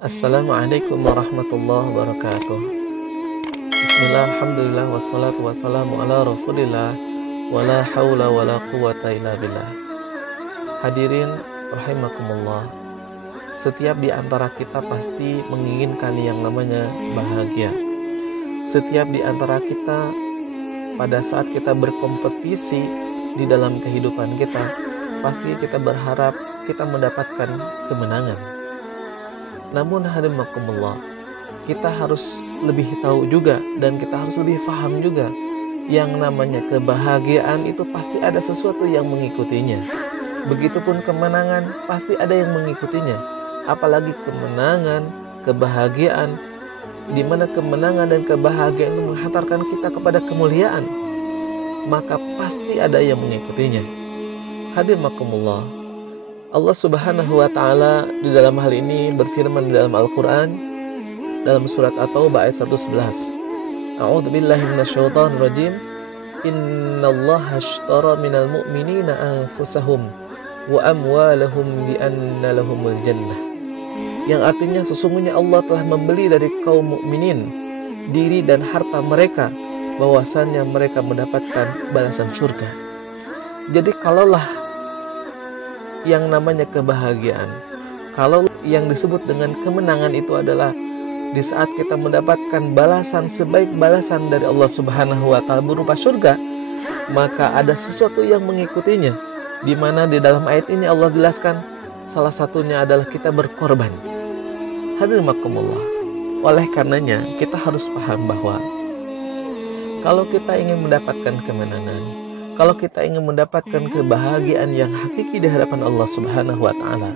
Assalamualaikum warahmatullahi wabarakatuh. Bismillah, alhamdulillah, wassalatu wassalamu ala rasulillah, wala hawla wala quwata illa billah. Hadirin rahimakumullah, setiap di antara kita pasti menginginkan yang namanya bahagia. Setiap di antara kita pada saat kita berkompetisi di dalam kehidupan kita, pasti kita berharap kita mendapatkan kemenangan. Namun hadimakumullah, kita harus lebih tahu juga dan kita harus lebih paham juga yang namanya kebahagiaan itu pasti ada sesuatu yang mengikutinya. Begitupun kemenangan pasti ada yang mengikutinya. Apalagi kemenangan, kebahagiaan, di mana kemenangan dan kebahagiaan itu menghantarkan kita kepada kemuliaan, maka pasti ada yang mengikutinya. Hadimakumullah, Allah Subhanahu wa ta'ala di dalam hal ini berfirman di dalam Al-Quran dalam surat At-Taubah ayat 111. A'udzubillahi minasyaitonir rajim. Innallaha ashtara minal mu'minina anfusahum wa amwalahum bi anna lahumul jannah. Yang artinya sesungguhnya Allah telah membeli dari kaum mukminin diri dan harta mereka, bahwasannya mereka mendapatkan balasan surga. Jadi kalaulah yang namanya kebahagiaan, kalau yang disebut dengan kemenangan itu adalah di saat kita mendapatkan balasan sebaik balasan dari Allah Subhanahu wa ta'ala berupa surga, maka ada sesuatu yang mengikutinya, di mana di dalam ayat ini Allah jelaskan salah satunya adalah kita berkorban. Hadirin makumullah, oleh karenanya kita harus paham bahwa kalau kita ingin mendapatkan kemenangan, kalau kita ingin mendapatkan kebahagiaan yang hakiki di hadapan Allah Subhanahu wa ta'ala,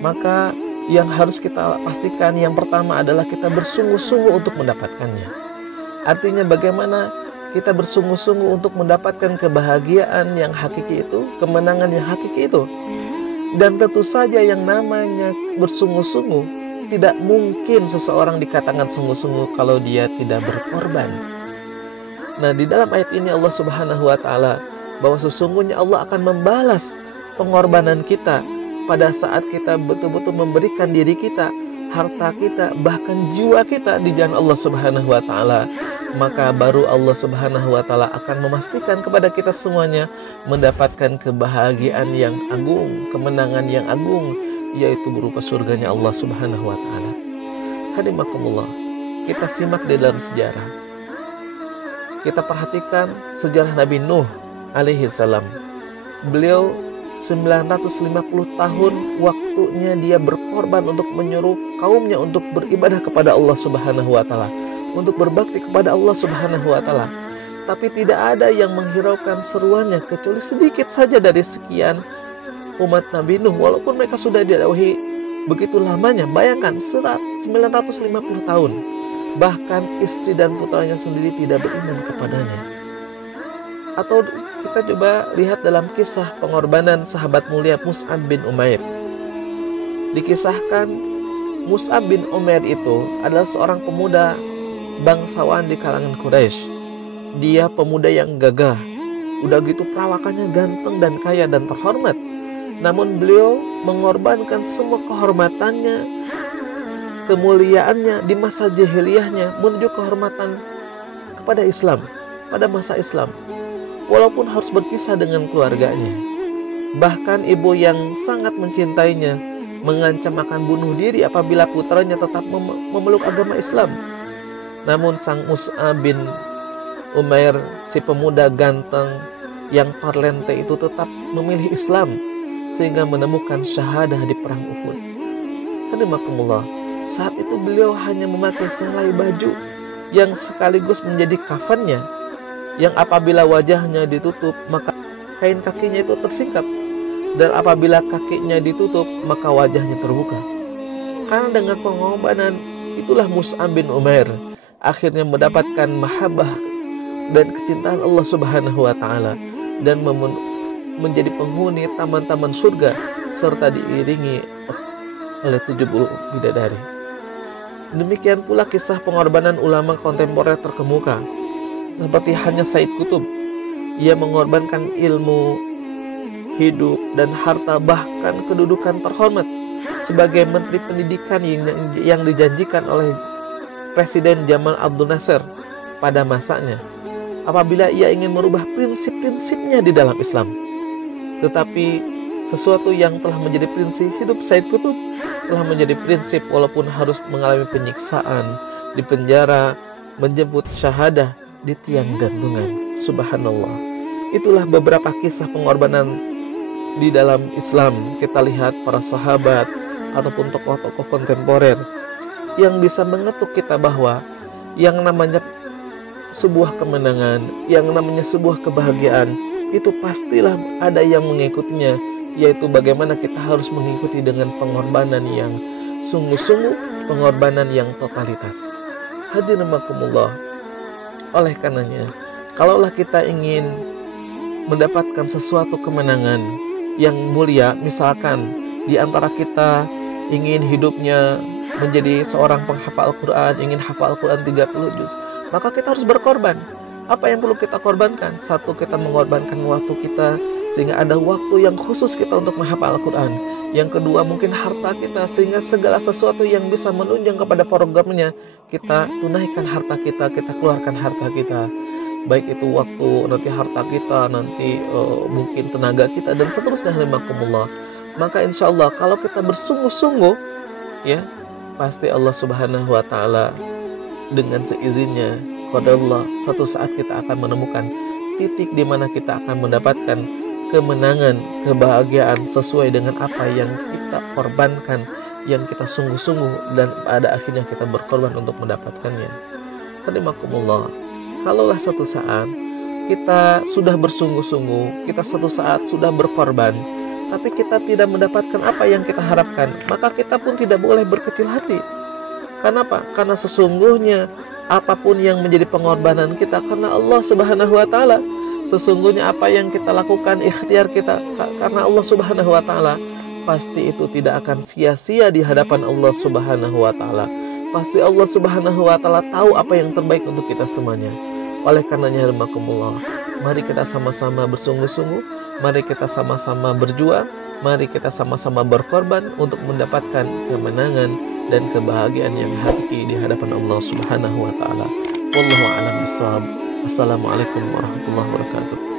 maka yang harus kita pastikan yang pertama adalah kita bersungguh-sungguh untuk mendapatkannya. Artinya bagaimana kita bersungguh-sungguh untuk mendapatkan kebahagiaan yang hakiki itu, kemenangan yang hakiki itu. Dan tentu saja yang namanya bersungguh-sungguh, tidak mungkin seseorang dikatakan sungguh-sungguh kalau dia tidak berkorban. Nah, di dalam ayat ini Allah Subhanahu wa ta'ala bahwa sesungguhnya Allah akan membalas pengorbanan kita pada saat kita betul-betul memberikan diri kita, harta kita, bahkan jiwa kita di jalan Allah Subhanahu wa ta'ala. Maka baru Allah Subhanahu wa ta'ala akan memastikan kepada kita semuanya mendapatkan kebahagiaan yang agung, kemenangan yang agung, yaitu berupa surganya Allah Subhanahu wa ta'ala. Hadimakumullah, kita simak di dalam sejarah. Kita perhatikan sejarah Nabi Nuh alaihi salam. Beliau 950 tahun waktunya dia berkorban untuk menyuruh kaumnya untuk beribadah kepada Allah Subhanahu wa ta'ala, untuk berbakti kepada Allah Subhanahu wa ta'ala. Tapi tidak ada yang menghiraukan seruannya kecuali sedikit saja dari sekian umat Nabi Nuh, walaupun mereka sudah didakwahi begitu lamanya. Bayangkan 950 tahun. Bahkan istri dan putranya sendiri tidak beriman kepadanya. Atau kita coba lihat dalam kisah pengorbanan sahabat mulia Mus'ab bin Umair. Dikisahkan Mus'ab bin Umair itu adalah seorang pemuda bangsawan di kalangan Quraisy. Dia pemuda yang gagah, udah gitu perawakannya ganteng dan kaya dan terhormat. Namun beliau mengorbankan semua kehormatannya, kemuliaannya di masa jahiliyahnya menuju kehormatan kepada Islam pada masa Islam, walaupun harus berpisah dengan keluarganya. Bahkan ibu yang sangat mencintainya mengancam akan bunuh diri apabila putranya tetap memeluk agama Islam. Namun sang Mus'ab bin Umair, si pemuda ganteng yang parlente itu, tetap memilih Islam sehingga menemukan syahadah di perang Uhud. Hadimakumullah, saat itu beliau hanya memakai selai baju yang sekaligus menjadi kafannya, yang apabila wajahnya ditutup maka kain kakinya itu tersingkap, dan apabila kakinya ditutup maka wajahnya terbuka. Karena dengan pengorbanan itulah Mus'ab bin Umair akhirnya mendapatkan mahabbah dan kecintaan Allah Subhanahu wa ta'ala dan menjadi penghuni taman-taman surga serta diiringi oleh 70 bidadari. Demikian pula kisah pengorbanan ulama kontemporer terkemuka seperti hanya Said Qutb. Ia mengorbankan ilmu, hidup, dan harta, bahkan kedudukan terhormat sebagai Menteri Pendidikan yang dijanjikan oleh Presiden Jamal Abdel Nasser pada masanya, apabila ia ingin merubah prinsip-prinsipnya di dalam Islam. Tetapi sesuatu yang telah menjadi prinsip hidup Said Qutb telah menjadi prinsip walaupun harus mengalami penyiksaan, dipenjara, menjemput syahadah di tiang gantungan. Subhanallah. Itulah beberapa kisah pengorbanan di dalam Islam. Kita lihat para sahabat ataupun tokoh-tokoh kontemporer yang bisa mengetuk kita bahwa yang namanya sebuah kemenangan, yang namanya sebuah kebahagiaan, itu pastilah ada yang mengikutinya, yaitu bagaimana kita harus mengikuti dengan pengorbanan yang sungguh-sungguh, pengorbanan yang totalitas. Hadirin rahimakumullah. Oleh karenanya, kalaulah kita ingin mendapatkan sesuatu kemenangan yang mulia, misalkan di antara kita ingin hidupnya menjadi seorang penghafal Al-Quran, ingin hafal Al-Quran 30 juz, maka kita harus berkorban. Apa yang perlu kita korbankan? Satu, kita mengorbankan waktu kita sehingga ada waktu yang khusus kita untuk menghafal Al-Quran. Yang kedua, mungkin harta kita sehingga segala sesuatu yang bisa menunjang kepada programnya, kita tunaikan harta kita, kita keluarkan harta kita. Baik itu waktu, nanti harta kita, nanti mungkin tenaga kita, dan seterusnya. Maka insya Allah kalau kita bersungguh-sungguh, ya, pasti Allah Subhanahu wa Ta'ala dengan seizinnya, qadarullah, satu saat kita akan menemukan titik di mana kita akan mendapatkan kemenangan, kebahagiaan sesuai dengan apa yang kita korbankan, yang kita sungguh-sungguh, dan pada akhirnya kita berkorban untuk mendapatkannya. Hadimakumullah. Kalaulah satu saat kita sudah bersungguh-sungguh, kita satu saat sudah berkorban, tapi kita tidak mendapatkan apa yang kita harapkan, maka kita pun tidak boleh berkecil hati. Kenapa? Karena sesungguhnya apapun yang menjadi pengorbanan kita karena Allah Subhanahu wa Ta'ala. Sesungguhnya apa yang kita lakukan, ikhtiar kita karena Allah Subhanahu wa Ta'ala, pasti itu tidak akan sia-sia di hadapan Allah Subhanahu wa Ta'ala. Pasti Allah Subhanahu wa Ta'ala tahu apa yang terbaik untuk kita semuanya. Oleh karenanya, rahimakumullah, mari kita sama-sama bersungguh-sungguh, mari kita sama-sama berjuang, mari kita sama-sama berkorban untuk mendapatkan kemenangan dan kebahagiaan yang hakiki di hadapan Allah Subhanahu wa Ta'ala. Wallahu a'lam bishawab. Assalamualaikum warahmatullahi wabarakatuh.